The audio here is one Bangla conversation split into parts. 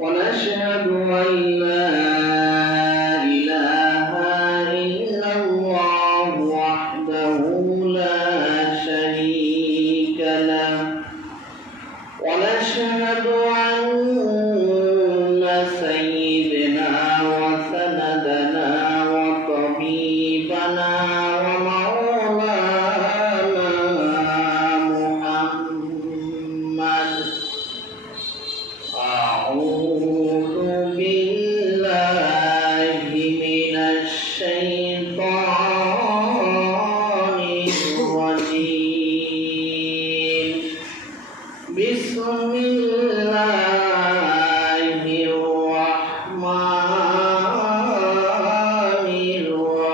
ونشهد أن لا إله إلا الله وحده لا شريك له ونشهد أن سيدنا وسندنا وطبيبنا بسم الله الرحمن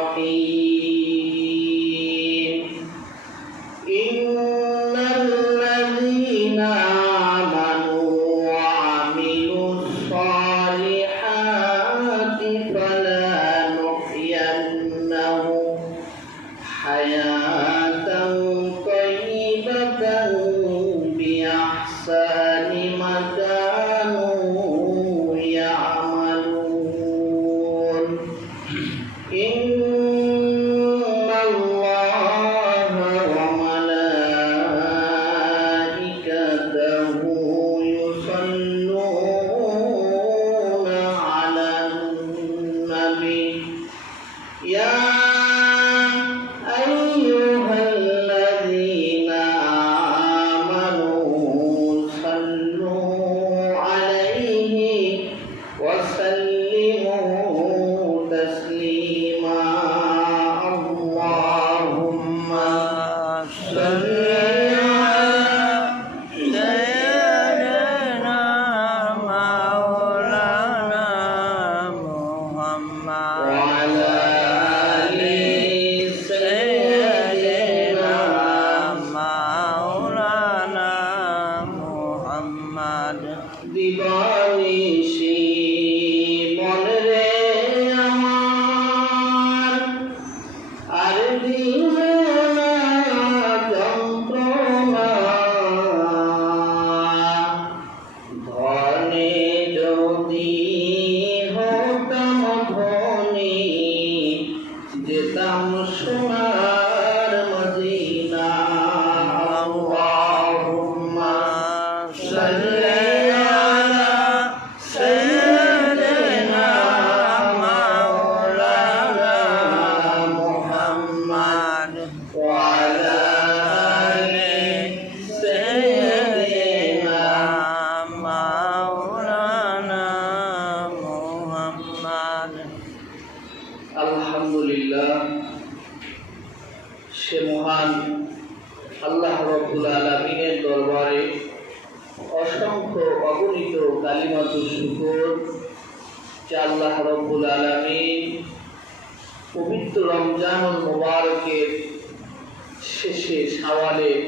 الرحيم إن الذين آمنوا وعملوا الصالحات فلنحيينهم حياة طيبة بأحسن ما كانوا يعملون إن الله وملائكته يصلون على النبي يا أيها الذين آمنوا صلوا عليه وسلموا تسليما اللهم صل দিবানিশি মনে রে আমার আর দিবে না যন্ত্রণা ধনে যদি হতাম ধনী যেতাম সোনার মদিনা আল্লাহুম্মা সাল্লি আলহামদুলিল্লাহ সে মহান আল্লাহ রাব্বুল আলামিনের দরবারে অসংখ্য অগণিত কালিমাতুল শুকর যে আল্লাহ রাব্বুল আলামিন পবিত্র রমজানুল মুবারকের শেষে শাওয়ালের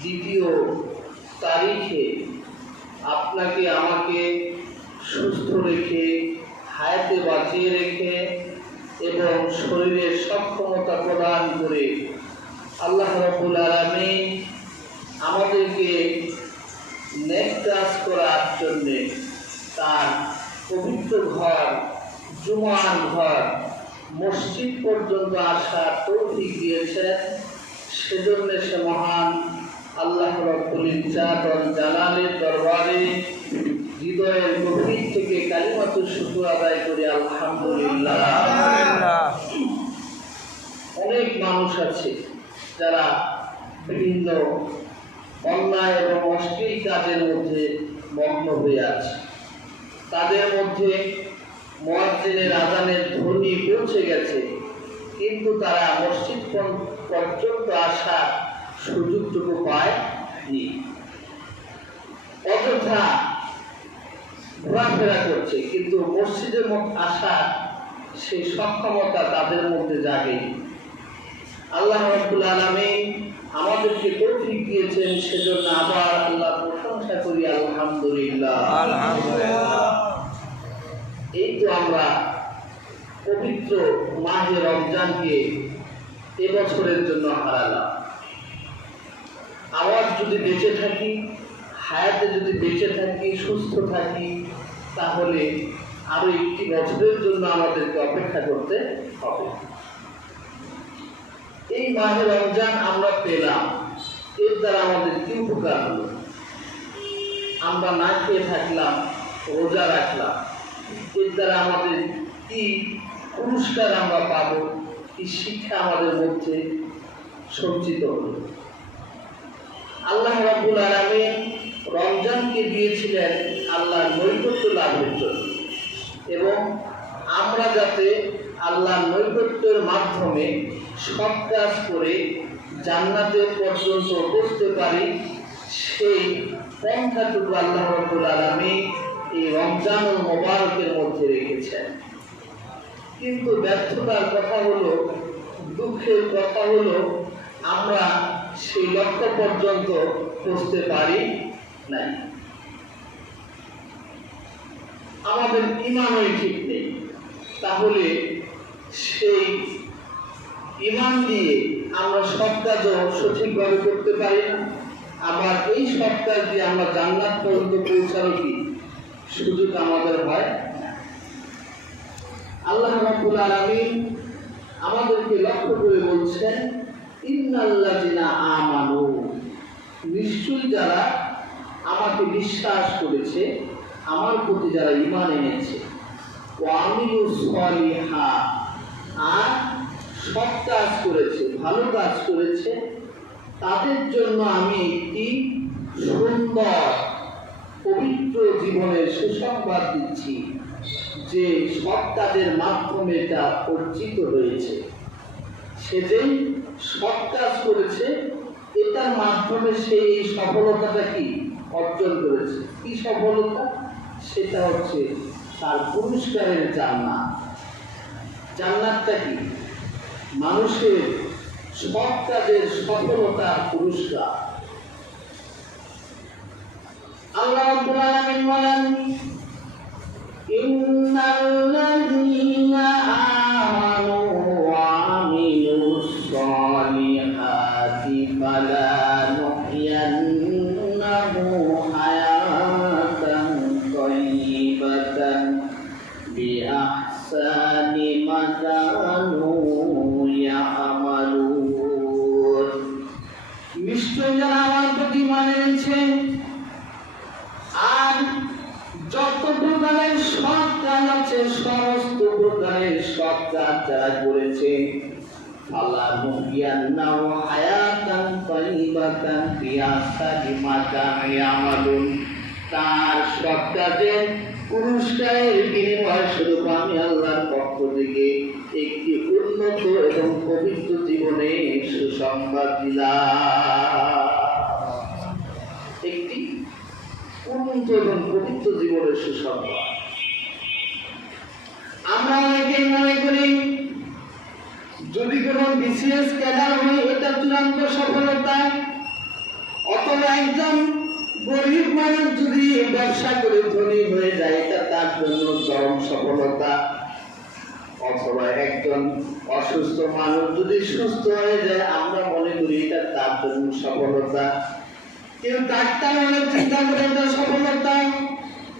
দ্বিতীয় তারিখে আপনাকে আমাকে সুস্থ রেখে হায়াতে বাঁচিয়ে রেখে এবং শরীরের সক্ষমতা প্রদান করে আল্লাহ রাব্বুল আলামিন আমাদেরকে নেক কাজ করার জন্য তার পবিত্র ঘর জুমার ঘর মসজিদ পর্যন্ত আসার তৌফিক দিয়েছেন সেজন্য সে মহান আল্লাহ রাব্বুল ইজ্জাত ওয়াল জালালের দরবারে হৃদয়ের গভীর থেকে কালিমাতুল শুকর আদায় করি আলহামদুলিল্লাহ। অনেক মানুষ আছে যারা বিভিন্ন অন্যায় এবং অশ্লীল কাজের মধ্যে মগ্ন হয়ে আছে। তাদের মধ্যে মুয়াজ্জিনের আযানের ধ্বনি পৌঁছে গেছে, কিন্তু তারা মসজিদ পর্যন্ত আসার সুযোগটুকু পায়নি। অযথা ঘোরাফেরা করছে, কিন্তু মসজিদের মধ্যে আসার সেই সক্ষমতা তাদের মধ্যে জাগেনি। আল্লাহ রাব্বুল আলামিন আমাদেরকে তৌফিক দিয়েছেন, সেজন্য আবার আল্লাহ প্রশংসা করি আলহামদুলিল্লাহ। এই তো আমরা পবিত্র মাহে রমজানকে এবছরের জন্য হারালাম। আবার যদি বেঁচে থাকি হায়াতে যদি বেঁচে থাকি, সুস্থ থাকি, তাহলে আরো একটি বছরের জন্য আমাদেরকে অপেক্ষা করতে হবে। এই মাহে রমজান আমরা পেলাম, এর দ্বারা আমাদের কি উপকার হলো? আমরা না খেয়ে থাকলাম, রোজা রাখলাম, এর দ্বারা আমাদের কি পুরস্কার আমরা পাবো, কি শিক্ষা আমাদের মধ্যে সঞ্চিত হলো? আল্লাহ রাব্বুল আলামিন রমজানকে দিয়েছিলেন আল্লাহর নৈকট্য লাভের জন্য, এবং আমরা যাতে আল্লাহর নৈকট্যের মাধ্যমে সৎ কাজ করে জান্নাতে পর্যন্ত পৌঁছতে পারি, সেই পন্থাটুকু আল্লাহ রাব্বুল আলামিন এই রমজানুল মুবারকের মধ্যে রেখেছেন। কিন্তু ব্যর্থতার কথা হলো, দুঃখের কথা হলো, আমরা সেই লক্ষ্য পর্যন্ত পৌঁছতে পারি নাই। আমাদের ঈমানই ঠিক নেই, তাহলে সেই ঈমান দিয়ে আমরা সব কাজও সঠিকভাবে করতে পারি না। আবার এই সব কাজ দিয়ে আমরা জান্নাত পর্যন্ত পৌঁছানো কি সুযোগ আমাদের হয়? আল্লাহ রাব্বুল আলামিন আমাদেরকে লক্ষ্য করে বলছেন, ইন্নাল্লাযিনা আমানু, নিশ্চয়ই যারা আমাকে বিশ্বাস করেছে, আমার প্রতি যারা ঈমান এনেছে, ওয়া আমিলুস সলিহাত, আর সৎ কাজ করেছে, ভালো কাজ করেছে, তাদের জন্য আমি একটি সুন্দর পবিত্র জীবনের সুসংবাদ দিচ্ছি, যে সৎ কাজের মাধ্যমে তা অর্জিত হয়েছে। সে যে সৎ কাজ করেছে, এটার মাধ্যমে সে এই সফলতাটা কি অর্জন করেছে। কি সফলতা? সেটা হচ্ছে তার পুরস্কারের জান্নাত। জান্নাতটা কি? মানুষের সৎ কাজের সফলতার পুরস্কার। আল্লাহ রাব্বুল আলামিন বলেন, ইন্নাল্লাযীনা আমানু ওয়া আমিলুস সলিহাতি ফালানুহইয়ান্নাহু হায়াতান তাইয়্যিবাতান বিআহসানি মা কানু ইয়ামালুন। নিশ্চয় যারা আমার প্রতি ঈমান এনেছে আর যত প্রকারের সৎ কাজ আছে, সমস্ত প্রকারের সৎ কাজ যারা করেছে, ফালানুহইয়ান্নাহু হায়াতান তাইয়্যিবাতান বিআহসানি মা কানু ইয়ামালুন, তার সৎ কাজের পুরস্কারের বিনিময় স্বরূপ আমি আল্লাহর পক্ষ থেকে একটি উন্নত এবং পবিত্র জীবনে সুসংবাদ দিলাম। একটি উন্নত এবং পবিত্র জীবনের সুসংবাদ। আমরা অনেকেই মনে করি যদি কোনো বিসিএস ক্যাডার হয় এটা চূড়ান্ত সফলতা, অথবা একজন গরিব মানুষ যদি ব্যবসা করে ধনী হয়ে যায় এটা তার জন্য চরম সফলতা, অথবা একজন অসুস্থ মানুষ যদি সুস্থ হয়ে যায় আমরা মনে করি এটা তার জন্য সফলতা। কেউ ডাক্তার হলে চিন্তা করে এটা সফলতা,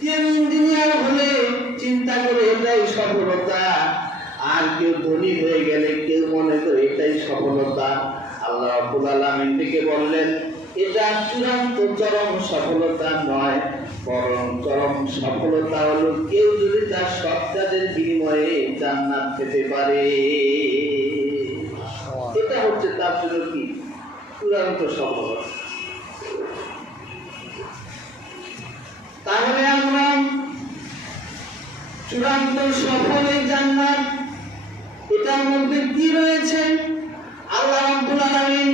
কেউ ইঞ্জিনিয়ার হলে চিন্তা করে এটাই সফলতা, আর কেউ ধনী হয়ে গেলে কেউ মনে করে এটাই সফলতা। আল্লাহ রাব্বুল আলামিন থেকে বললেন এটা চূড়ান্ত চরম সফলতা নয়, বরং চরম সফলতা হলো কেউ যদি তার সৎ কাজের বিনিময়ে জান্নাত পেতে পারে, এটা হচ্ছে তার জন্য কি চূড়ান্ত সফলতা। তাহলে আমরা চূড়ান্ত সফলের জান্নাত, এটার মধ্যে কি রয়েছে? আল্লাহ রাব্বুল আলামিন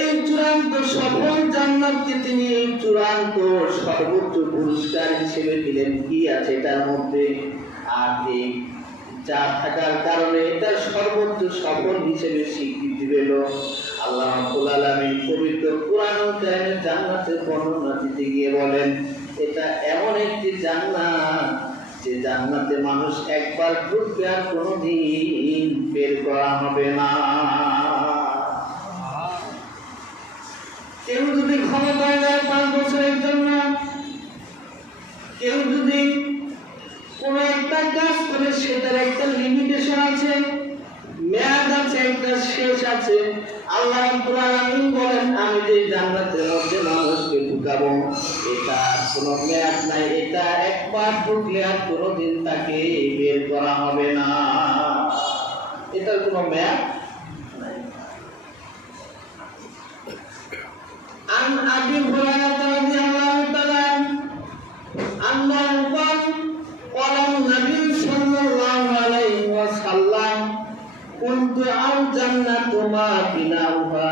এই চূড়ান্ত সফল জান্নাতকে তিনি চূড়ান্ত সর্বোচ্চ পুরস্কার হিসেবে দিলেন। কি আছে এটার মধ্যে? আর এই যা থাকার কারণে এটা সর্বোচ্চ সফল হিসেবে স্বীকৃতি পেল। আল্লাহ রাব্বুল আলামিন পবিত্র কোরআনুল কারীমে জান্নাতের বর্ণনা দিতে গিয়ে বলেন এটা এমন একটি জান্নাত যে জান্নাতে মানুষ একবার ঢুকবে আর কোনোদিন বের করা হবে না। কেউ যদি যদি ক্ষমতায় যায় 5 বছরের জন্য, কেউ যদি কোন একটা কাজ করে সেটার একটা লিমিটেশন আছে, মেয়াদ আছে, একটা শেষ আছে। আল্লাহ রাব্বুল আলামিন বলেন, আমি যে জান্নাতের মধ্যে মানুষকে ঢুকাবো, এটা কোনো মেয়াদ নাই, এটা একবার ঢুকলে আর কোনোদিন তাকে বের করা হবে না, এটার কোনো মেয়াদ নাই। আন আবি হুরায়রা রাদিয়াল্লাহু তাআলা আন্নাহু ক্বালা নবী সাল্লাল্লাহু আলাইহি ওয়াসাল্লাম কুনতু আল জান্নাতু মা বিনাউহা।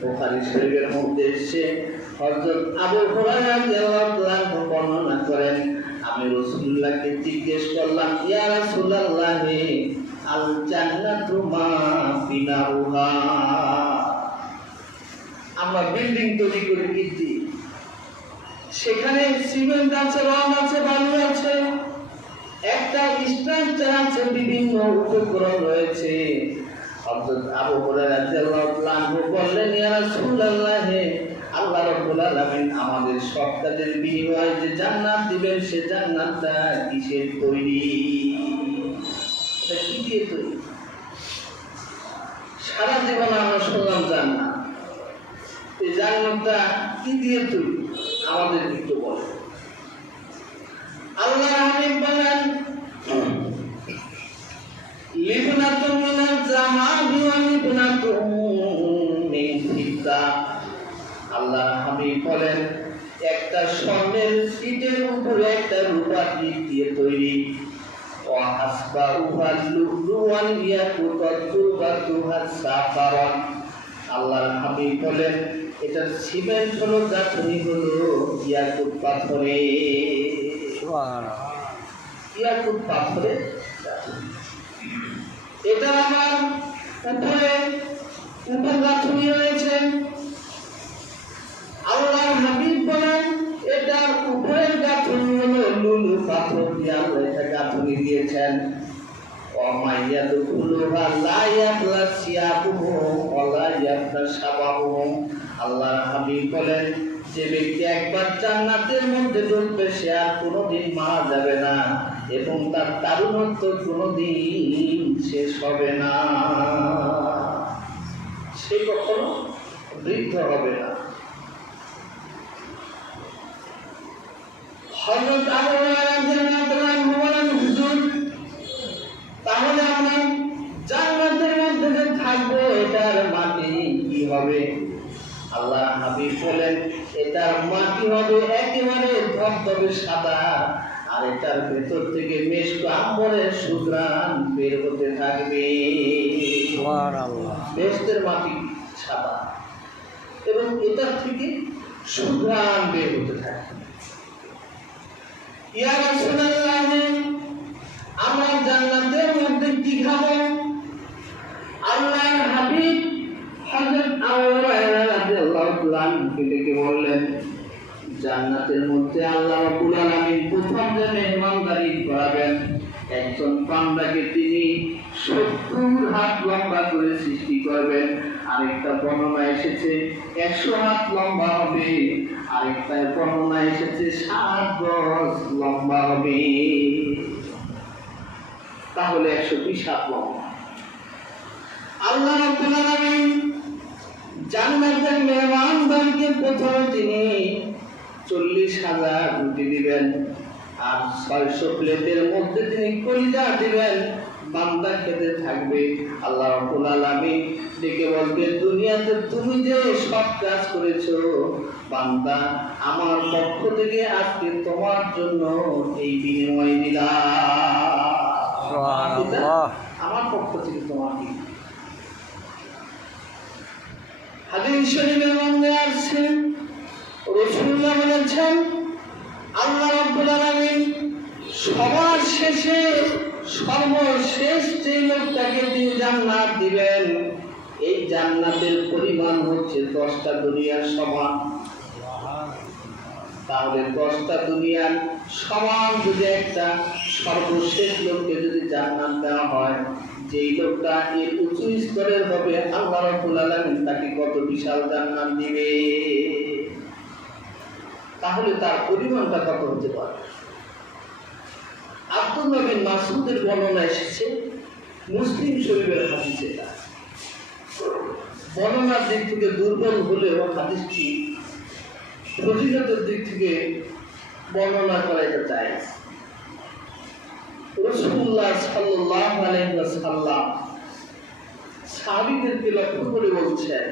বুখারী শরীফের মধ্যে এসেছে, হযরত আবু হুরায়রা রাদিয়াল্লাহু তাআলা বর্ণনা করেন, আমি রাসূলুল্লাহকে জিজ্ঞেস করলাম, ইয়া রাসূলুল্লাহ, আল জান্নাতু মা বিনাউহা। আমরা বিল্ডিং তৈরি করে কিনছি, সেখানে সিমেন্ট আছে, রং আছে, বালু আছে, একটা স্ট্রাকচার আছে, বিভিন্ন উপকরণ রয়েছে। হযরত আবু হুরায়রা রাদিয়াল্লাহু আনহু বললেন, ইয়া রাসূলুল্লাহ, আল্লাহ রাব্বুল আলামিন আমাদের সব কাজের বিনিময়ে যে জান্নাত দিবেন, সে জান্নাতটা কিসের তৈরি? এটা কি দিয়ে তৈরি? সারা জীবন আমরা শুনলাম জান্নাত, এই জান্নাতটা কি দিয়ে তৈরি? আমাদের একটু বলেন। আল্লাহ হাবিব বলেন, লিবনাতুন মিনাল যাহাবি ওয়া লিবনাতুন মিন ফিদ্দা। আল্লাহ হাবিব বলেন, একটা স্বর্ণের ইটের উপরে একটা রূপার ইট দিয়ে তৈরি। ওয়া হাসবাউহা লুলুওয়ান ইয়াকুতাতু বাতুহা সাফারান। আল্লাহর হাবিব বলেন, এটা সিমেন্ট হলো, গাঁথনি হলো ইয়াকুত পাথরে। ইয়াকুত পাথরে এটা আমার উপরে গাঁথনি রয়েছে। আল্লাহর হাবিব বলেন, এটা উপরের গাঁথনি হলো লুলু পাথর দিয়ে আল্লাহ এটা গাঁথনি দিয়েছেন। আল্লাহর হাবিব বলেন, যে ব্যক্তি একবার জান্নাতের মধ্যে ঢুকবে, সে আর কোনোদিন মারা যাবে না এবং তার তারুণ্যত্ব কোনোদিন শেষ হবে না, সে কখনো বৃদ্ধ হবে না। হযরত আবু হুরায়রা রাদিয়াল্লাহু আনহু বলেন, হুজুর, তাহলে আমরা জান্নাতের মধ্যে যে থাকবো, এটার মাটি কি হবে? আল্লাহ হাবিব বলেন, এটার মাটি হবে একেবারে ধবধবে সাদা, আর এটার ভেতর থেকে মেশক আম্বরের সুঘ্রাণ বের হতে থাকবে। সুবহানাল্লাহ। বেহেশতের মাটি সাদা এবং এটার থেকে সুঘ্রাণ বের হতে থাকবে। ইয়া রাসূলুল্লাহ, আমরা জান্নাতের মধ্যে কি খাবো? আল্লাহর হাবিব হযরত আবু হুরায়রা রাদিয়াল্লাহু আনহু ডেকে বললেন, জান্নাতের মধ্যে আল্লাহ রাব্বুল আলামিন প্রথম যে মেহমানদারি করাবেন, একজন বান্দাকে তিনি 70 হাত লম্বা করে সৃষ্টি করবেন। আরেকটা বর্ণনা এসেছে 100 হাত লম্বা হবে, আরেকটা বর্ণনা এসেছে 7 গজ লম্বা হবে, তাহলে 120 হাত লম্বা। আল্লাহ রাব্বুল আলামিন জান্নাতের মেহমানদেরকে প্রথমে তিনি 40,000 রুটি দিবেন, আর 600 প্লেটের মধ্যে তিনি কলিজা দিবেন, বান্দা খেতে থাকবে। আল্লাহ রাব্বুল আলামিন ডেকে বলবেন, দুনিয়াতে তুমি যে সব কাজ করেছো বান্দা, আমার পক্ষ থেকে আজকে তোমার জন্য এই বিনিময় দিলাম। সুবহানাল্লাহ। আমার পক্ষ থেকে তোমার কি? হাদিস শরীফের মধ্যে আছে, রাসূলুল্লাহ বলেছেন, আল্লাহ রাব্বুল আলামিন সবার শেষে সর্বশেষ যে লোকটাকে তিনি জান্নাত দিবেন, এই জান্নাতের পরিমাণ হচ্ছে 10টা দুনিয়ার সমান। তাহলে 10টা দুনিয়ার সমান যদি একটা সর্বশেষ লোককে যদি জান্নাত দেওয়া হয়, যেই লোকটা এর উঁচু স্তরের হবে আল্লাহ রাব্বুল আলামিন তাকে কত বিশাল জান্নাত দিবে, তাহলে তার পরিমাণটা কত হতে পারে। আব্দুল্লাহ বিন মাসউদের বর্ণনা এসেছে, মুসলিম শরীফের হাদিসে। বর্ণনার দিক থেকে দুর্বল হলেও হাদিসটি ফজিলতের দিক থেকে বর্ণনা করা এটা যায়। রাসূলুল্লাহ সাল্লাল্লাহু আলাইহি ওয়াসাল্লাম সাহাবীদেরকে লক্ষ্য করে বলছেন,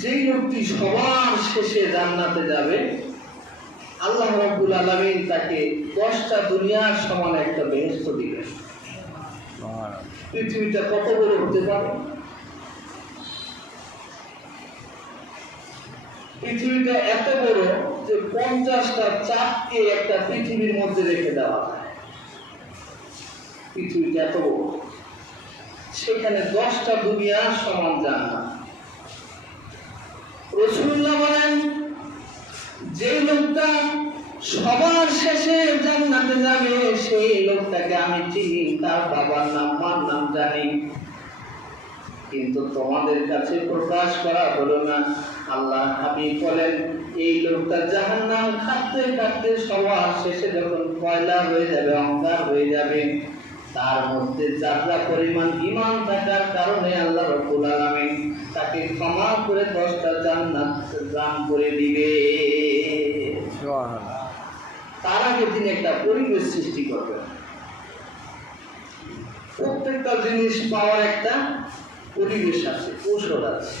যেই লোকটি সবার শেষে জান্নাতে যাবে আল্লাহ রাব্বুল আলামিন তাকে 10টা দুনিয়ার সমান একটা বেহেশত দিবেন। পৃথিবীটা কত বড় হতে পারে? পৃথিবীটা এত বড় যে 50টা চাঁদকে একটা পৃথিবীর মধ্যে রেখে দেওয়া যায়। পৃথিবীটা এত বড়, সেখানে 10টা দুনিয়ার সমান জান্নাত। রাসূলুল্লাহ বলেন, যে লোকটা সবার শেষে জান্নাতে যাবে সেই লোকটাকে আমি চিনি, তার বাবার নাম মার নাম জানি, কিন্তু তোমাদের কাছে প্রকাশ করা হলো না। আল্লাহ হাবিব বলেন, এই লোকটা জাহান্নাম খাটতে খাটতে সবার শেষে যখন কয়লা হয়ে যাবে, অঙ্গার হয়ে যাবে, তার মধ্যে যাত্রা পরিমাণ ঈমান থাকার কারণে আল্লাহ রাব্বুল আলামিন তাকে ক্ষমা করে 10টা জান্নাত দান করে দিবে। তার আগে তিনি একটা পরিবেশ সৃষ্টি করবেন। প্রত্যেকটা জিনিস পাওয়ার একটা পরিবেশ আছে, কৌশল আছে।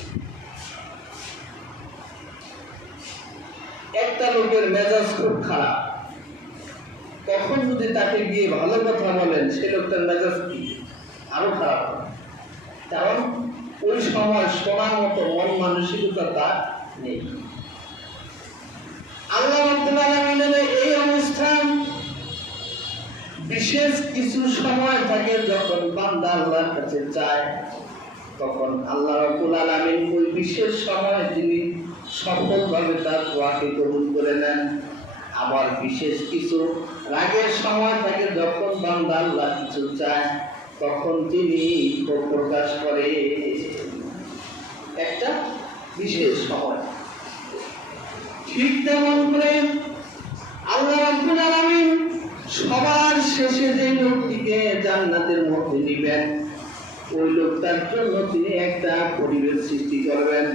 একটা লোকের মেজাজ খুব খারাপ, তখন যদি তাকে গিয়ে ভালো কথা বলেন, সে লোকটার মেজাজ কি আরো খারাপ হবে, কারণ ওই সময় শোনার মতো মন মানসিকতা তার নেই। আল্লাহ রাব্বুল আলামিনের এই অবস্থান বিশেষ কিছু সময় থাকে, যখন বান্দা আল্লাহর কাছে যায় তখন আল্লাহ রাব্বুল আলামিন ওই বিশেষ সময় তিনি সফলভাবে তার দোয়াকে কবুল করে নেন। আবার বিশেষ কিছু রাগের সময় থাকে, যখন বান্দা আল্লাহ কিছু চায় তখন তিনি প্রকাশ করে একটা বিশেষ সময়। ঠিক তেমন করে আল্লাহ রাব্বুল আলামিন সবার শেষে যে লোকটিকে জান্নাতের মধ্যে নিবেন, ওই লোকটার জন্য তিনি একটা পরিবেশ সৃষ্টি করবেন।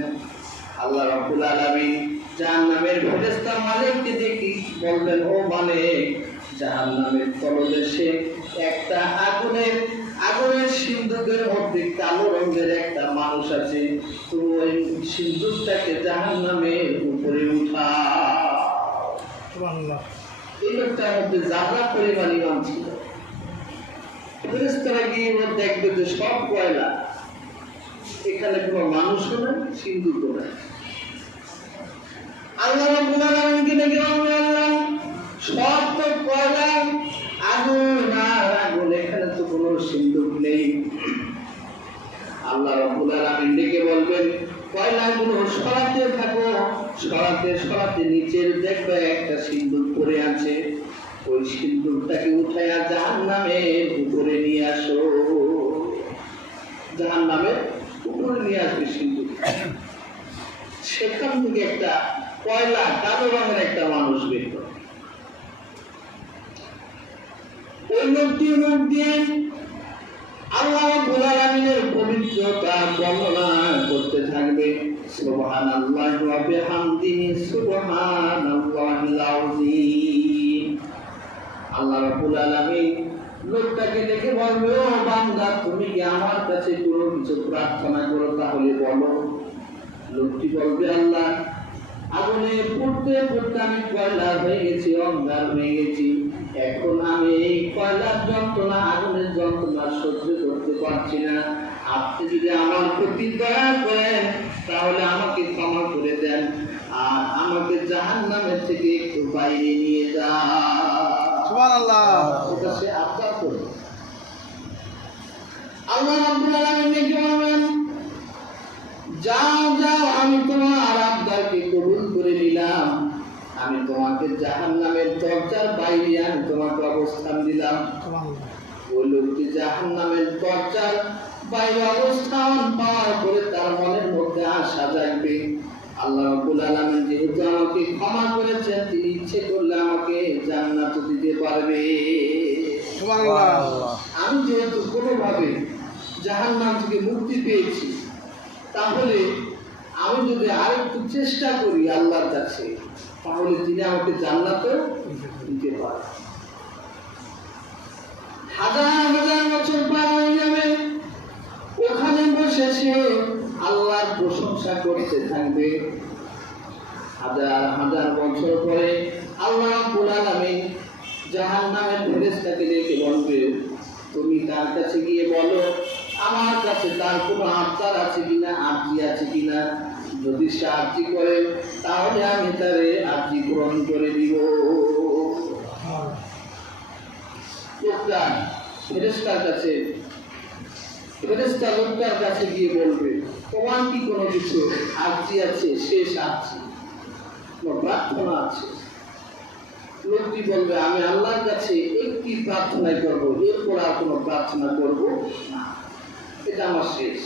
আল্লাহ রাব্বুল আলামিন জাহান্নামের ফেরেশতা মালিককে দেখি বলবেন, ও মালিক, জাহান্নামের তলদেশে একটা আগুনের সিন্দুকের মধ্যে কালো রঙের একটা মানুষ আছে, তুমি ওই সিন্দুকটাকে জাহান্নামের উপরে উঠাও। সুবহানাল্লাহ। এই লোকটার মধ্যে যারা পরিমাণ ঈমান ছিল, ফেরেশতারা গিয়ে দেখবে যে সব কয়লা, এখানে কোনো মানুষও নেই, সিন্দুকও নেই। আল্লাহ রাব্বুল আলামিনকে ডেকে বললেন, সব তো কয়লা, আগুন আর আগুন, এখানে তো কোনো সিন্দুক নেই। আল্লাহ রাব্বুল আলামিন ডেকে বলবেন, কয়লাগুলো সরাতে থাকো, সরাতে নিচের দেখবে একটা সিন্দুক পড়ে আছে, ওই সিন্দুকটাকে উঠাইয়া জাহান্নামের উপরে নিয়ে আসো। জাহান্নামের উপরে নিয়ে আসবে সিন্দুক। সেখান থেকে একটা কয়লা কালো রঙের একটা মানুষ বের করে, ওই লোকটির মুখ দিয়ে আল্লাহ রাব্বুল আলামিনের পবিত্রতা বর্ণনা করতে থাকবে, সুবহানাল্লাহি ওয়া বিহামদিহি সুবহানাল্লাহিল আযীম। আল্লাহ রাব্বুল আলামিন লোকটাকে দেখে বলবে, ও বান্দা, তুমি কি আমার কাছে কোনো কিছু প্রার্থনা করো, তাহলে বলো। লোকটি বলবে, আল্লাহ, আগুনে পড়তে পড়তে আমি কয়লা হয়ে গেছি, অঙ্গার হয়ে গেছি, এখন আমি এই কয়লার যন্ত্রণা, আগুনের যন্ত্রণা সহ্য করতে পারছি না, আপনি যদি আমার প্রতি দয়া করেন তাহলে আমাকে ক্ষমা করে দেন, আর আমাকে জাহান্নামের থেকে একটু বাইরে নিয়ে যান। সুবহানাল্লাহ। এটা সে আবদার করবে। আল্লাহ রাব্বুল আলামিন কি বলবেন, যাও যাও, আমি তোমার আবদারকে কবুল করে নিলাম, আমি তোমাকে জাহান্নামের দরজার বাইরে আমি তোমাকে অবস্থান দিলাম। ওই লোকটি জাহান্নামের দরজার বাইরে অবস্থান পাওয়ার পরে তার মনের মধ্যে আশা জাগবে, আল্লাহ রাব্বুল আলামিন যেহেতু আমাকে ক্ষমা করেছেন, তিনি ইচ্ছে করলে আমাকে জান্নাত দিতে পারবে। সুবহানাল্লাহ। আমি যেহেতু কোনোভাবে জাহান্নাম থেকে মুক্তি পেয়েছি, তাহলে আমি যদি আরেকটু চেষ্টা করি আল্লাহর কাছে, তাহলে তিনি আমাকে জান্নাতও দিতে পারেন। হাজার হাজার বছর পার হয়ে যাবে, ওখানে বসে সে আল্লাহর প্রশংসা করতে থাকবে। হাজার হাজার বছর পরে আল্লাহ রাব্বুল আলামিন জাহান্নামের ফেরেশতাকে ডেকে বলবে, তুমি তার কাছে গিয়ে বলো আমার কাছে তার কোনো আবদার আছে কিনা, আরজি আছে কিনা। যদি সে আরজি করে তাহলে আমি তার আরজি পূরণ করে দিব। লোকটা ফেরেশতার কাছে, ফেরেশতা লোকটার কাছে গিয়ে বলবে, তোমার কি কোনো কিছু আরজি আছে, শেষ আরজি, কোনো প্রার্থনা আছে? লোকটি বলবে, আমি আল্লাহর কাছে একটি প্রার্থনা করব, এরপর আর কোনো প্রার্থনা করব না, এটা আমার শেষ।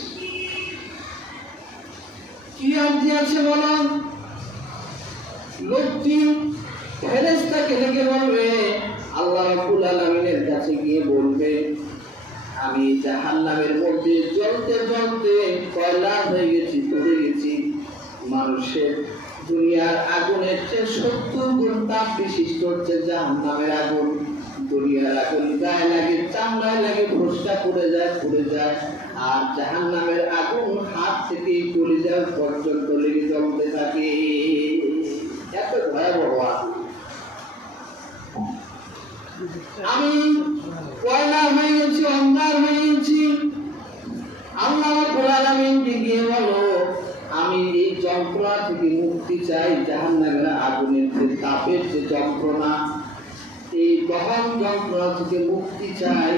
কি আরজি আছে বলো? লোকটি ফেরেশতাকে ডেকে বলবে, আল্লাহ রাব্বুল আলামিনের কাছে গিয়ে বলবে, আমি জাহান্নামের মধ্যে জ্বলতে জ্বলতে কয়লা হয়ে গেছি, পড়ে গেছি। মানুষের দুনিয়ার আগুনের চেয়ে 70 গুণ তাপ বিশিষ্ট হচ্ছে জাহান্নামের আগুন। দুনিয়ার আগুন গায়ে লাগে, চামড়ায় লাগে, ফোসকা পড়ে যায়, আর জাহান্নামের আগুন হাত থেকে কলিজা পর্যন্ত লেগে জ্বলতে থাকে। এত ভয়াবহ আগুন। আমি কয়লা হয়ে গেছি, অন্ধকার হয়ে গেছি। আল্লাহ রাব্বুল আলামিন গিয়ে বলো, আমি এই যন্ত্রণা থেকে মুক্তি চাই, জাহান্নামের আগুনের যে তাপের যে যন্ত্রণা, এই গহন যন্ত্রণা থেকে মুক্তি চাই।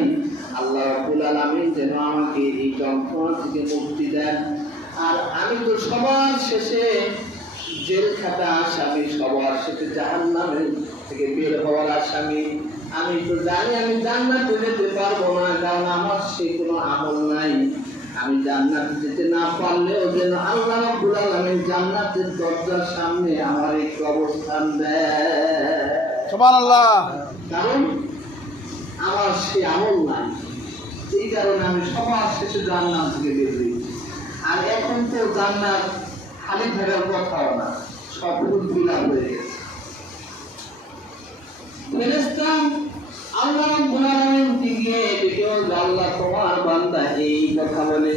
আল্লাহ রাব্বুল আলামিন যেন আমাকে এই যন্ত্রণা থেকে মুক্তি দেন। আর আমি তো সবার শেষে জেল খাটা আসামি, সবার শেষে জাহান্নামের থেকে বের হওয়ার আসামি। আমি তো জানি আমি জান্নাতে যেতে পারবো না, কারণ আমার সে কোনো আমল নাই। আমি জান্নাতে যেতে না পারলেও যেন আল্লাহ রাব্বুল আলামিন জান্নাতের দরজার সামনে আমার একটু অবস্থান দেয়। সুবহানাল্লাহ। কারণ আমার সে আমল নাই, এই কারণে আমি সবার শেষে জান্নাত থেকে বের হয়েছি। আর এখন তো জান্নাত খালি থাকার কথাও না, সব ফিল আপ হয়ে গেছে। ফেরেশতা আল্লাহ রাব্বুল আলামিন থেকে ডেকে বলবে, আল্লাহ তোমার বান্দা এই কথা বলে।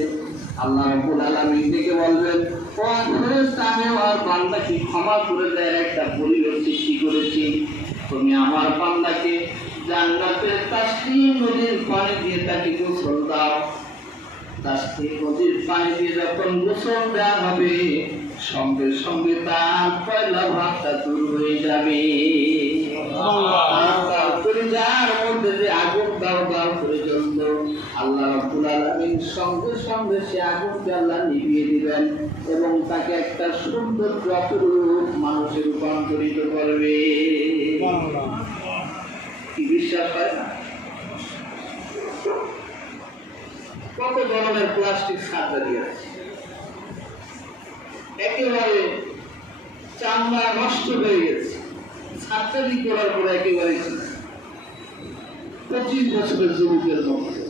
আল্লাহ রাব্বুল আলামিন ডেকে বলবেন, ও ফেরেশতা, আমি আমার বান্দাকে ক্ষমা করে দেওয়ার একটা পরিবেশ সৃষ্টি করেছি। তুমি আমার বান্দাকে জান্নাতের তাসনিম নদীর পানি দিয়ে তাকে গোসল দাও। তাসনিম নদীর পানি দিয়ে যখন গোসল দেওয়া হবে, সঙ্গে সঙ্গে তার পয়লা ভাবটা দূর হয়ে যাবে। যার মধ্যে যে আগুন দাও দাও করে জ্বলতো, আল্লাহ রাব্বুল আলামিন সঙ্গে সঙ্গে সে আগুনকে আল্লাহ নিভিয়ে দিবেন এবং তাকে একটা সুন্দর যতরূপ মানুষে রূপান্তরিত করবে। কি বিশ্বাস হয় না? কত ধরনের প্লাস্টিক সার্জারি আছে, একেবারে চামড়া নষ্ট হয়ে গেছে, সার্জারি করার পরে একেবারে 25 বছরের যুবকের মধ্যে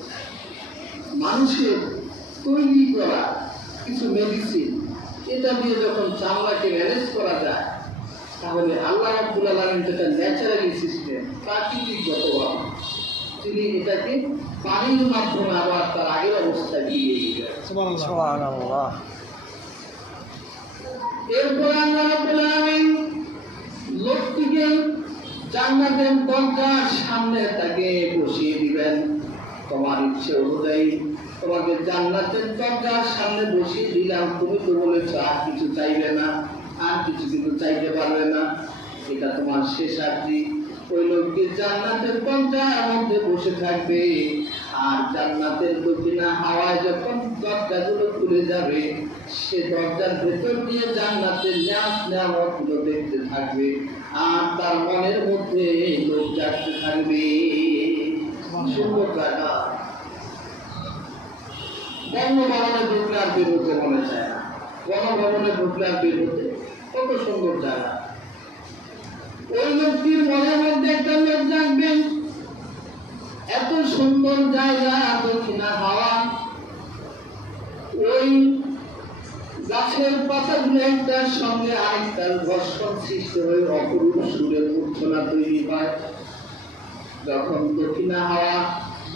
মানুষের তৈরি করা কিছু মেডিসিন, এটা দিয়ে যখন চামড়াকে ম্যানেজ করা যায়, তাহলে আল্লাহ রাব্বুল আলামিন যেটা ন্যাচারালি সিস্টেম, প্রাকৃতিকগতভাবে তিনি এটাকে পানির মাধ্যমে আবার তার আগের অবস্থায় ফিরিয়ে দিবেন। সুবহানাল্লাহ। এরপর আল্লাহ রাব্বুল আলামিন লোকটিকে জান্নাতের দরজার সামনে তাকে বসিয়ে দিবেন। তোমার ইচ্ছে অনুযায়ী তোমাকে জান্নাতের দরজার সামনে বসিয়ে দিলাম, তুমি তো বলেছো আর কিছু চাইবে না, আর কিছু কিন্তু চাইতে পারবে না, এটা তোমার শেষ আরজি। ওই লোকটি জান্নাতের দরজার মধ্যে বসে থাকবে, আর জান্নাতের দক্ষিণা হাওয়ায় যখন দরজাগুলো খুলে যাবে, সে দরজার ভেতর দিয়ে জান্নাতের নিয়ামতগুলো দেখতে থাকবে, আর তার মনের মধ্যে লোভ জাগতে থাকবে। সুন্দর জায়গা। বঙ্গভবনে ঢুকলে আর বেরোতে মনে চায় না, গণভবনে ঢুকলে আর বেরোতে, কত সুন্দর জায়গা। ওই লোকটির মনের মধ্যে একটা লোক জানবেন, এত সুন্দর জায়গা, দক্ষিণা হাওয়া, ওই গাছের পাতাগুলো একটার সঙ্গে আরেকটার ঘর্ষণ সৃষ্টি হয়ে অপরূপ সুরের মূর্ছনা তৈরি হয়। যখন দক্ষিণা হাওয়া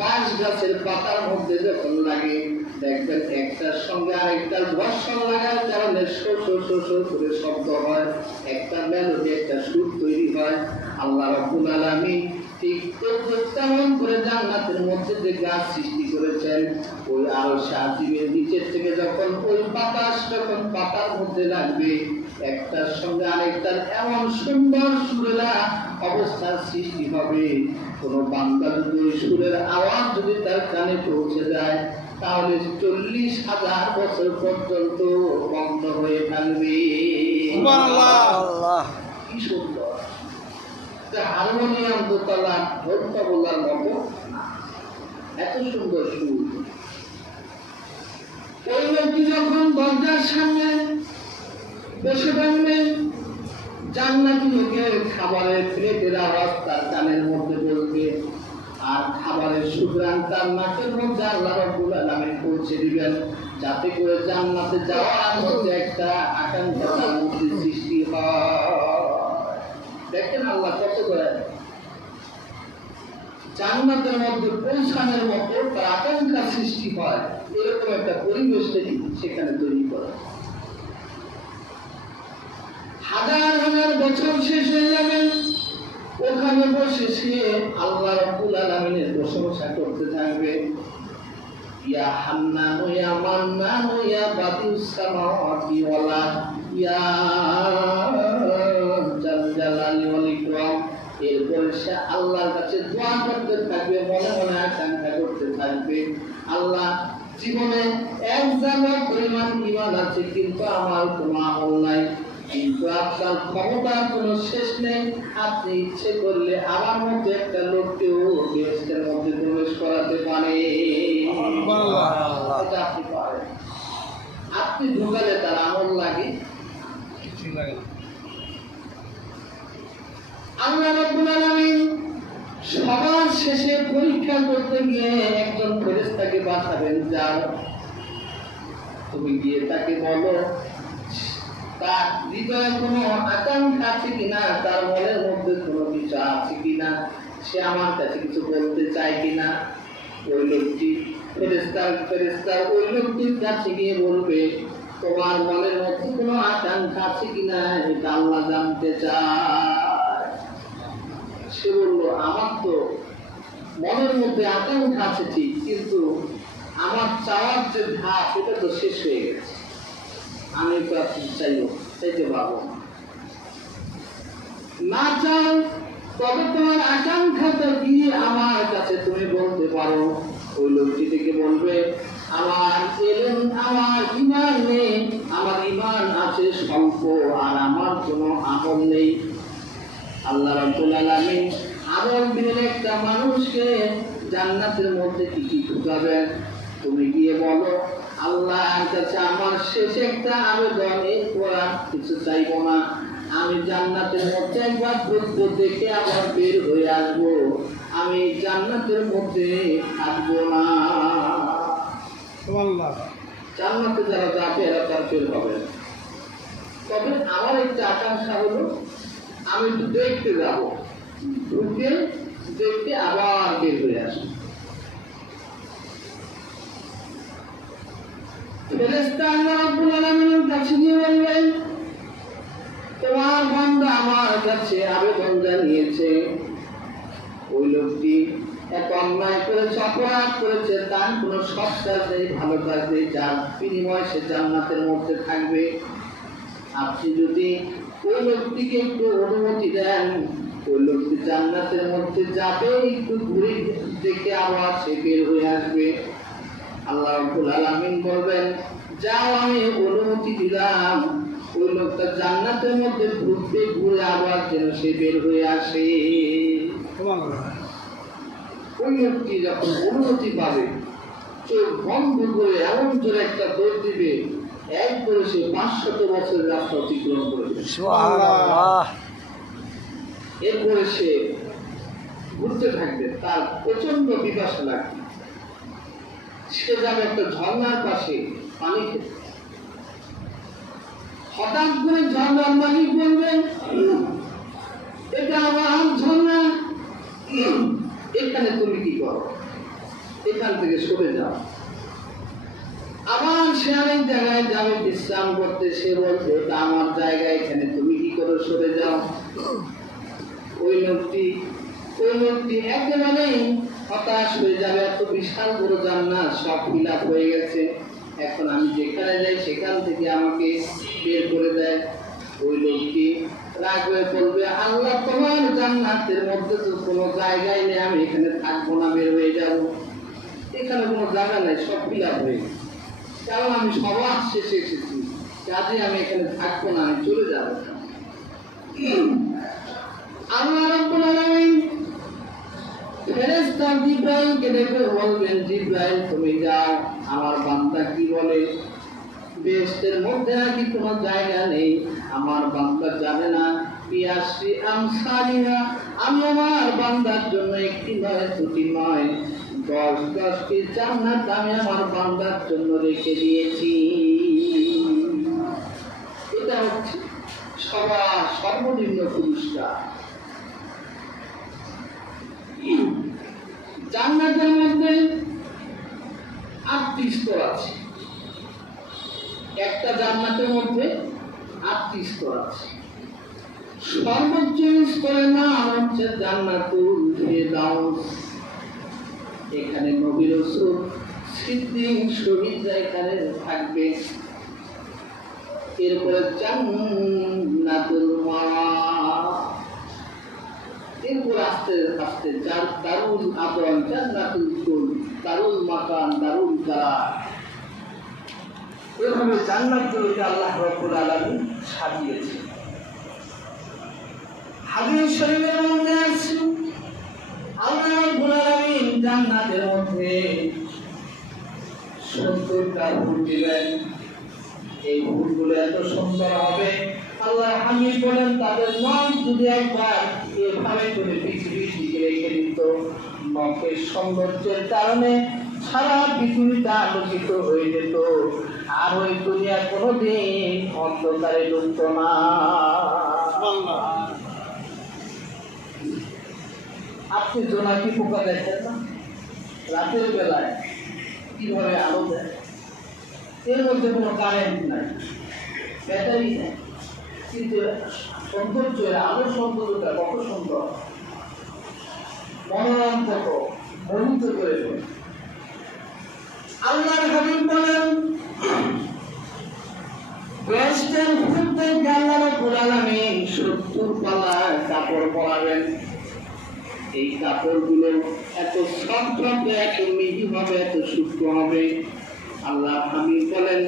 বাঁশ গাছের পাতার মধ্যে যখন লাগে, দেখবেন একটার সঙ্গে আরেকটার ঘর্ষণ লাগার কারণে শো শো শো শো করে শব্দ হয়, একটা মেলোডি, একটা সুর তৈরি হয়। আল্লাহ রাব্বুল আলামিন ঠিক তেমন করে জান্নাতের মধ্যে যে গাছ সৃষ্টি করেছেন, ওই আরশে আজিমের নিচের থেকে যখন ওই বাতাস যখন পাতার মধ্যে লাগবে, একটার সঙ্গে আরেকটার এমন সুন্দর সুরেলা অবস্থার সৃষ্টি হবে। কোনো বান্দা যদি ওই সুরের আওয়াজ যদি তার কানে পৌঁছে যায়, তাহলে 40,000 বছর পর্যন্ত বন্ধ হয়ে থাকবে। কি সুন্দর! হারমোনিয়াম দোতলা ধরতে বলার মতো এত সুন্দর সুর। ওই লোকটি যখন দরজার সামনে বসে থাকবেন, জান্নাতি লোকের খাবারের প্লেটের আওয়াজ তার কানের মধ্যে বলবে, আর খাবারের সুঘ্রাণ তার নাকের মধ্যে আল্লাহ রাব্বুল আলামিন পৌঁছে দিবেন, যাতে করে জান্নাতে যাওয়ার মধ্যে একটা আকাঙ্ক্ষা তার মধ্যে সৃষ্টি হয়। দেখেন আল্লাহ কত করে জান্নাতের মধ্যে পৌঁছানোর মতো তার আকাঙ্ক্ষা সৃষ্টি হয়, এরকম একটা পরিবেশ সেখানে তৈরি করে। হাজার হাজার বছর শেষ হয়ে যাবে, ওখানে বসে সে আল্লাহ রাব্বুল আলামিনের প্রশংসা করতে থাকবে। ইয়া হান্নান ইয়া মান্নান ইয়া বাদিউস সামাওয়াতি ওয়াল আরদ ইয়া জাল জালালি ওয়াল ইকরাম। এরপরে সে আল্লাহর কাছে দোয়া করতে থাকবে, মনে মনে আকাঙ্ক্ষা করতে থাকবে, আল্লাহ, জীবনে এক জায়গা পরিমাণ ঈমান আছে, কিন্তু আমার কোনো আমল নাই, কিন্তু আপনার ক্ষমতার কোনো শেষ নেই, আপনি ইচ্ছে করলে আমার মধ্যে একটা লোককেও বেহেশতের মধ্যে প্রবেশ করাতে পারে। এটা আপনি পারেন। আপনি ঢুকালে তার আমল লাগে, আল্লাহ রাব্বুল আলামিন সবার শেষে পরীক্ষা করতে গিয়ে একজন ফেরেশতাকে পাঠাবেন, যাও তুমি গিয়ে তাকে বলো তার হৃদয়ে কোনো আকাঙ্ক্ষা আছে কিনা, তার মনের মধ্যে কোনো কিছু আছে কিনা, সে আমার কাছে কিছু বলতে চায় কিনা। ওই লোকটি ফেরেশতা ওই লোকটির কাছে গিয়ে বলবে, তোমার মনের মধ্যে কোনো আকাঙ্ক্ষা আছে কিনা, এটা আল্লাহ জানতে চায়। সে বলল, আমার তো মনের মধ্যে আকাঙ্ক্ষা আছে ঠিক, কিন্তু আমার চাওয়ার যে ধাপ এটা তো শেষ হয়ে গেছে, আমি তো আপনি চাইবো চাইতে পারবো না। চাও তবে তোমার আকাঙ্ক্ষাটা কি আমার কাছে তুমি বলতে পারো। ওই লোকটি থেকে বলবে, আমার এলেন, আমার ঈমান নেই, আমার ঈমান আছে স্বল্প, আর আমার কোনো আমল নেই। আল্লাহ রাব্বুল আলামিন আমল দিলেন একটা মানুষকে জান্নাতের মধ্যে কি কি ঢুকাবেন, তুমি গিয়ে বলো, আল্লাহর কাছে আমার শেষ একটা আবেদন, এরপর আর কিছু চাইবো না, আমি জান্নাতের মধ্যে একবার ঢুকবো, দেখে আবার বের হয়ে আসবো, আমি জান্নাতের মধ্যে থাকবো না। জান্নাতে যারা যাবে এরা তার বের হবে। তবে আমার একটা আকাঙ্ক্ষা হলো, আমি একটু দেখতে যাবো, ঢুকে দেখতে আবার বের হয়ে আসবো। ফেরেশতা আল্লাহ রাব্বুল আলামিনের কাছে গিয়ে বললেন, তোমার বান্দা আমার কাছে আবেদন জানিয়েছে, ওই লোকটি এত অন্যায় করেছে, অপরাধ করেছে, তার কোনো সৎ কাজ নেই, ভালো কাজ নেই, যার বিনিময়ে সে জান্নাতের মধ্যে থাকবে। আপনি যদি ওই লোকটিকে একটু অনুমতি দেন, ওই লোকটি জান্নাতের মধ্যে যাবে, একটু ঘুরে দেখে আবার সে বের হয়ে আসবে। আল্লাহ রাব্বুল আলামিন বলবেন, যাও আমি অনুমতি দিলাম, ওই লোকটা জান্নাতের মধ্যে ঢুকবে, ঘুরে আবার যেন সে বের হয়ে আসে। ওই লোকটি যখন অনুমতি পাবে চোখ বন্ধ করে এমন জোরে একটা দৌড় দিবে, একবারে সে 500 বছরের রাস্তা অতিক্রম করে দেবে। সুবহানাল্লাহ। এরপরে সে ঘুরতে থাকবে, তার প্রচন্ড পিপাসা লাগবে, সে যাবে একটা ঝর্ণার পাশে পানি খেতে। হঠাৎ করে ঝর্ণার মালিক বলবেন, এটা আমার ঝর্ণা, এখানে তুমি কি করো, এখান থেকে সরে যাও। আবার সে অনেক জায়গায় যাবে বিশ্রাম করতে, সে বলবে এটা আমার জায়গা, এখানে তুমি কি করো, সরে যাও। ওই লোকটি একেবারেই হতাশ হয়ে যাবে, এত বিশাল বড় জান্নাত সব ফিল আপ হয়ে গেছে, এখন আমি যেখানে যাই সেখান থেকে আমাকে বের করে দেয়। ওই লোকটি রাগ হয়ে বলবে, আল্লাহ তোমার জান্নাতের মধ্যে তো কোনো জায়গায় নেই, আমি এখানে থাকবো না, বের হয়ে যাব, এখানে কোনো জায়গা নেই, সব ফিল আপ হয়ে গেছে, কারণ আমি সবার শেষে এসেছি, কাজে আমি এখানে থাকবো না, আমি চলে যাবো। আল্লাহ রাব্বুল আলামিন ফেরেশতা জিবরাইলকে ডেকে বলবেন, জিবরাইল তুমি যাও, আমার বান্দা কি বলে, বেহেশতের মধ্যে নাকি কোনো জায়গা নেই, আমার বান্দা যাবে না, পিয়াসি আমসালিহা, আমি আমার বান্দার জন্য একটি নয় দুটি নয় 10টি জান্নাত আমি আমার বান্দার জন্য রেখে দিয়েছি। এটা হচ্ছে সবার সর্বনিম্ন পুরস্কার। জান্নাতের মধ্যে 8টি স্তর আছে, একটা জান্নাতের মধ্যে 8টি স্তর আছে। সর্বোচ্চ স্তরের নাম হচ্ছে জান্নাতুল ফেরদাউস। এখানে নবী রাসূল সিদ্দিক শহীদরা এখানে থাকবে। এরপরে জান্নাতুল মাওয়া, এরপর আস্তে আস্তে দারুল আদম, জান্নাতুল খুলদ, দারুল মাকান, দারুল কারার, এভাবে জান্নাতগুলোকে আল্লাহ রাব্বুল আলামিন সাজিয়েছে। হাদিস শরীফের মধ্যে আছে আল্লাহ রাব্বুল আলামিন জান্নাতের মধ্যে 70টা ফুল দিবেন। এই ফুলগুলো এত সুন্দর হবে, আল্লাহ হামিদ বলেন তাদের নাম যদি একবার এভাবে করে পৃথিবীর দিকে রেখে দিত, নখের সৌন্দর্যের কারণে সারা পৃথিবীটা আলোকিত হয়ে যেত, আর ওই দুনিয়া কোনোদিন অন্ধকারে ডুবত না। আপনি জোনাকি পোকা দেখেন না, রাতের বেলায় কিভাবে আলো দেয়, এর মধ্যে কোনো কারেন্ট নাই, ব্যাটারি নেই, কিন্তু সৌন্দর্য, আলোর সৌন্দর্যটা কত সুন্দর, মনোরম, কত মোহিত করে দেয়। আল্লাহর হাবিব বলেন, বেহেশতের মধ্যে আল্লাহ রাব্বুল আলামিন 70 পালা কাপড় পরাবেন। এই কাপড়গুলো এত সফট হবে, এত মিহি হবে, এত সূক্ষ্ম হবে। আল্লাহ হাবিব বলেন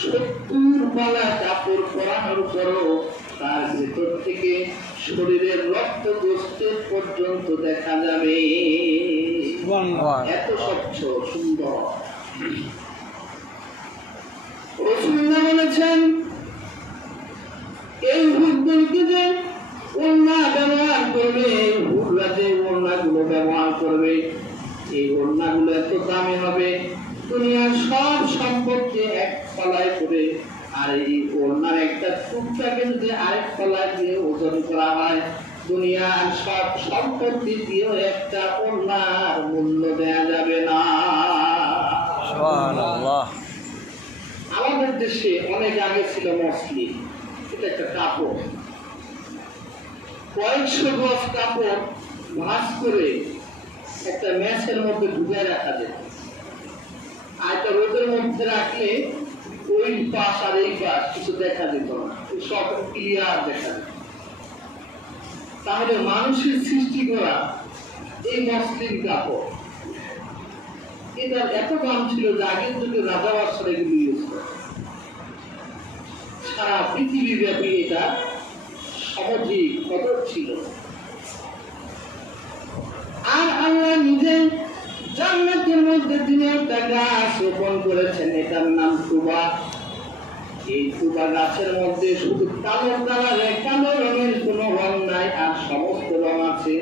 70 পালা কাপড় পরানোর পরও তার ভেতর থেকে শরীরের রক্ত গোস্ত পর্যন্ত দেখা যাবে, এত স্বচ্ছ সুন্দর। রাসূলুল্লাহ বলেছেন, এই হুদগুলোকে যে ওড়না ব্যবহার করবে, হুদরা যে ওড়নাগুলো ব্যবহার করবে, এই ওড়নাগুলো এত দামি হবে, দুনিয়ার সব সম্পদকে এক পালায় করে, আর এই ওড়নার একটা টুকটাকে যদি আরেক পালায় দিয়ে ওজন করা হয়, দুনিয়ার সব সম্পত্তি দিয়েও একটা ওড়নার মূল্য দেয়া যাবে না। সুবহানাল্লাহ। আমাদের দেশে অনেক আগে ছিল মসলিন, এটা একটা কাপড়, কয়েকশো গজ কাপড় ভাঁজ করে একটা ম্যাচের মধ্যে ঢুকায় রাখা যেত, আর এটা রোদের মধ্যে রাখলে ওই পাশ আর এই পাশ কিছু দেখা যেত না, সব ক্লিয়ার দেখা যেত। তাহলে মানুষের সৃষ্টি করা এই মসলিন কাপড়, এটার এত দাম ছিল যে আগের যুগে রাজা বাদশারা এগুলো ইউজ করে। সারা পৃথিবী ব্যাপী এটা সহজেই কদর ছিল। আর আল্লাহ নিজে রোপণ করেছেন, এটার নাম তুবা। এই তুবা গাছের মধ্যে শুধু কালো কালারের, কালো রঙের কোনো রং নাই, আর সমস্ত রং আছে।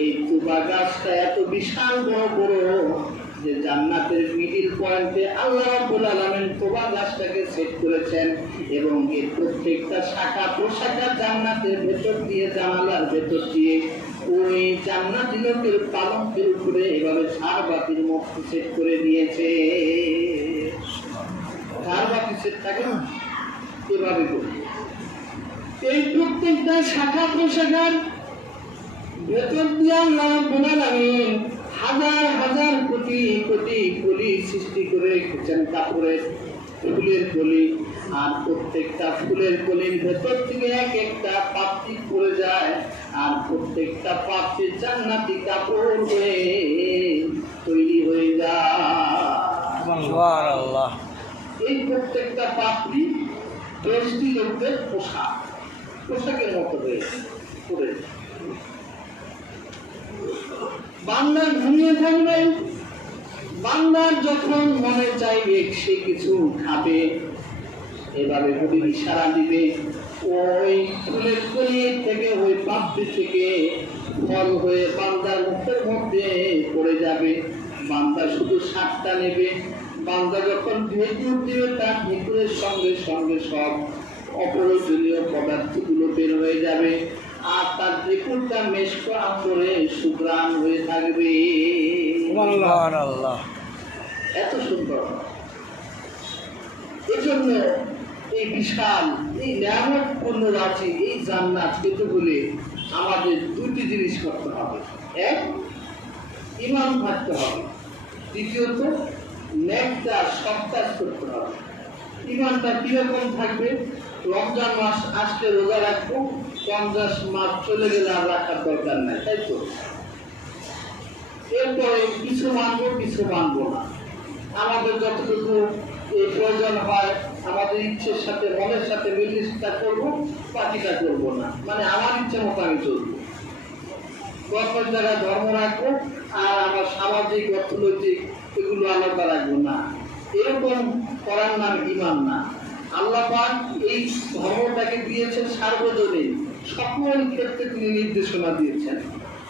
এই তুবা গাছটা এত বিশাল বড় বড় যে জান্নাতের মিডিল পয়েন্টে আল্লাহ রাব্বুল আলামিন তুবা গাছটাকে সেট করেছেন, এবং এর প্রত্যেকটা শাখা প্রশাখা জান্নাতের ভেতর দিয়ে, জানালার ভেতর দিয়ে ওই জান্নাতি লোকের পালঙ্কের উপরে এভাবে ঝাড়বাতির মতো সেট করে দিয়েছে। ঝাড়বাতি সেট থাকে না, এভাবে করে এই প্রত্যেকটা শাখা প্রশাখার ভেতর দিয়ে আল্লাহ রাব্বুল আলামিন হাজার হাজার কোটি কোটি কলি সৃষ্টি করে রেখেছেন, কাপড়ের ফুলের কলি। আর প্রত্যেকটা ফুলের কলির ভেতর থেকে এক একটা পাপড়ি পড়ে যায়, আর প্রত্যেকটা পাপড়ি জান্নাতি কাপড় হয়ে তৈরি হয়ে যায়। সুবহানাল্লাহ। এই প্রত্যেকটা পাপড়ি 10টি লোকদের পোশাক, পোশাকের মতো হয়ে পড়ে যায়। বান্দা ঘুমিয়ে থাকবে, বান্দার যখন মনে চাইবে সে কিছু খাবে, এভাবে যদি ইশারা দিবে, ওই ফুলের কলি থেকে, ওই পাপড়ি থেকে ফল হয়ে বান্দার মুখের মধ্যে পড়ে যাবে। বান্দা শুধু স্বাদটা নেবে। বান্দা যখন ভেতর দিবে, তার ভেতরের সঙ্গে সঙ্গে সব অপ্রয়োজনীয় পদার্থগুলো বের হয়ে যাবে, আর তার ভেতরটা মেশক করে সুগ্রাণ হয়ে থাকবে। সুবহানাল্লাহ। এত সুন্দর। এজন্য এই বিশাল, এই নিয়ামতপূর্ণ রাজ্যে, এই জান্নাত পেতে হলে আমাদের দুটি জিনিস করতে হবে। এক, ঈমান থাকতে হবে। দ্বিতীয়ত, নেক কাজ, সৎ কাজ করতে হবে। ঈমানটা কিরকম থাকবে? রমজান মাস আসলে রোজা রাখবো, 50 মাস চলে গেলে আর রাখার দরকার নাই, তাই তো? এরপরে কিছু মানবো, কিছু মানবো না। আমাদের যতটুকু এই প্রয়োজন হয়, আমাদের ইচ্ছের সাথে, মনের সাথে মিলিসটা করবো, বাকিটা করবো না। মানে আমার ইচ্ছে মতো আমি চলবো। ধর্মের জায়গায় ধর্ম রাখবো, আর আমার সামাজিক, অর্থনৈতিক এগুলো আলাদা রাখবো না। এরকম করার নাম ঈমান না। আল্লাহ পাক এই ধর্মটাকে দিয়েছেন সার্বজনীন, সকল ক্ষেত্রে তিনি নির্দেশনা দিয়েছেন।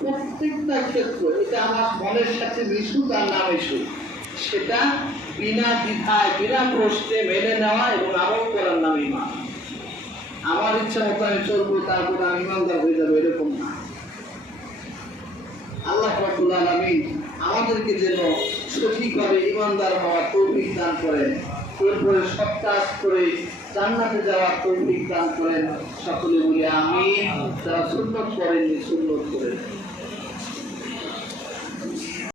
প্রত্যেকটা ক্ষেত্র এটা আমার মনের সাথে মিশুক আর না মিশুক, সেটা বিনা দ্বিধায়, বিনা প্রশ্নে মেনে নেওয়া এবং আমল করার নাম ঈমান। আমার ইচ্ছা মতো আমি চলবো, তারপরে আমি ঈমানদার হয়ে যাবো, এরকম না। আল্লাহ রাব্বুল আলামিন আমাদেরকে যেন সঠিকভাবে ঈমানদার হওয়ার তৌফিক দান করেন, এরপরে সৎ কাজ করে জান্নাতে যাওয়ার তৌফিক দান করেন। সকলে বলে আমিন। যারা সুন্নত করেননি সুন্নত করেন।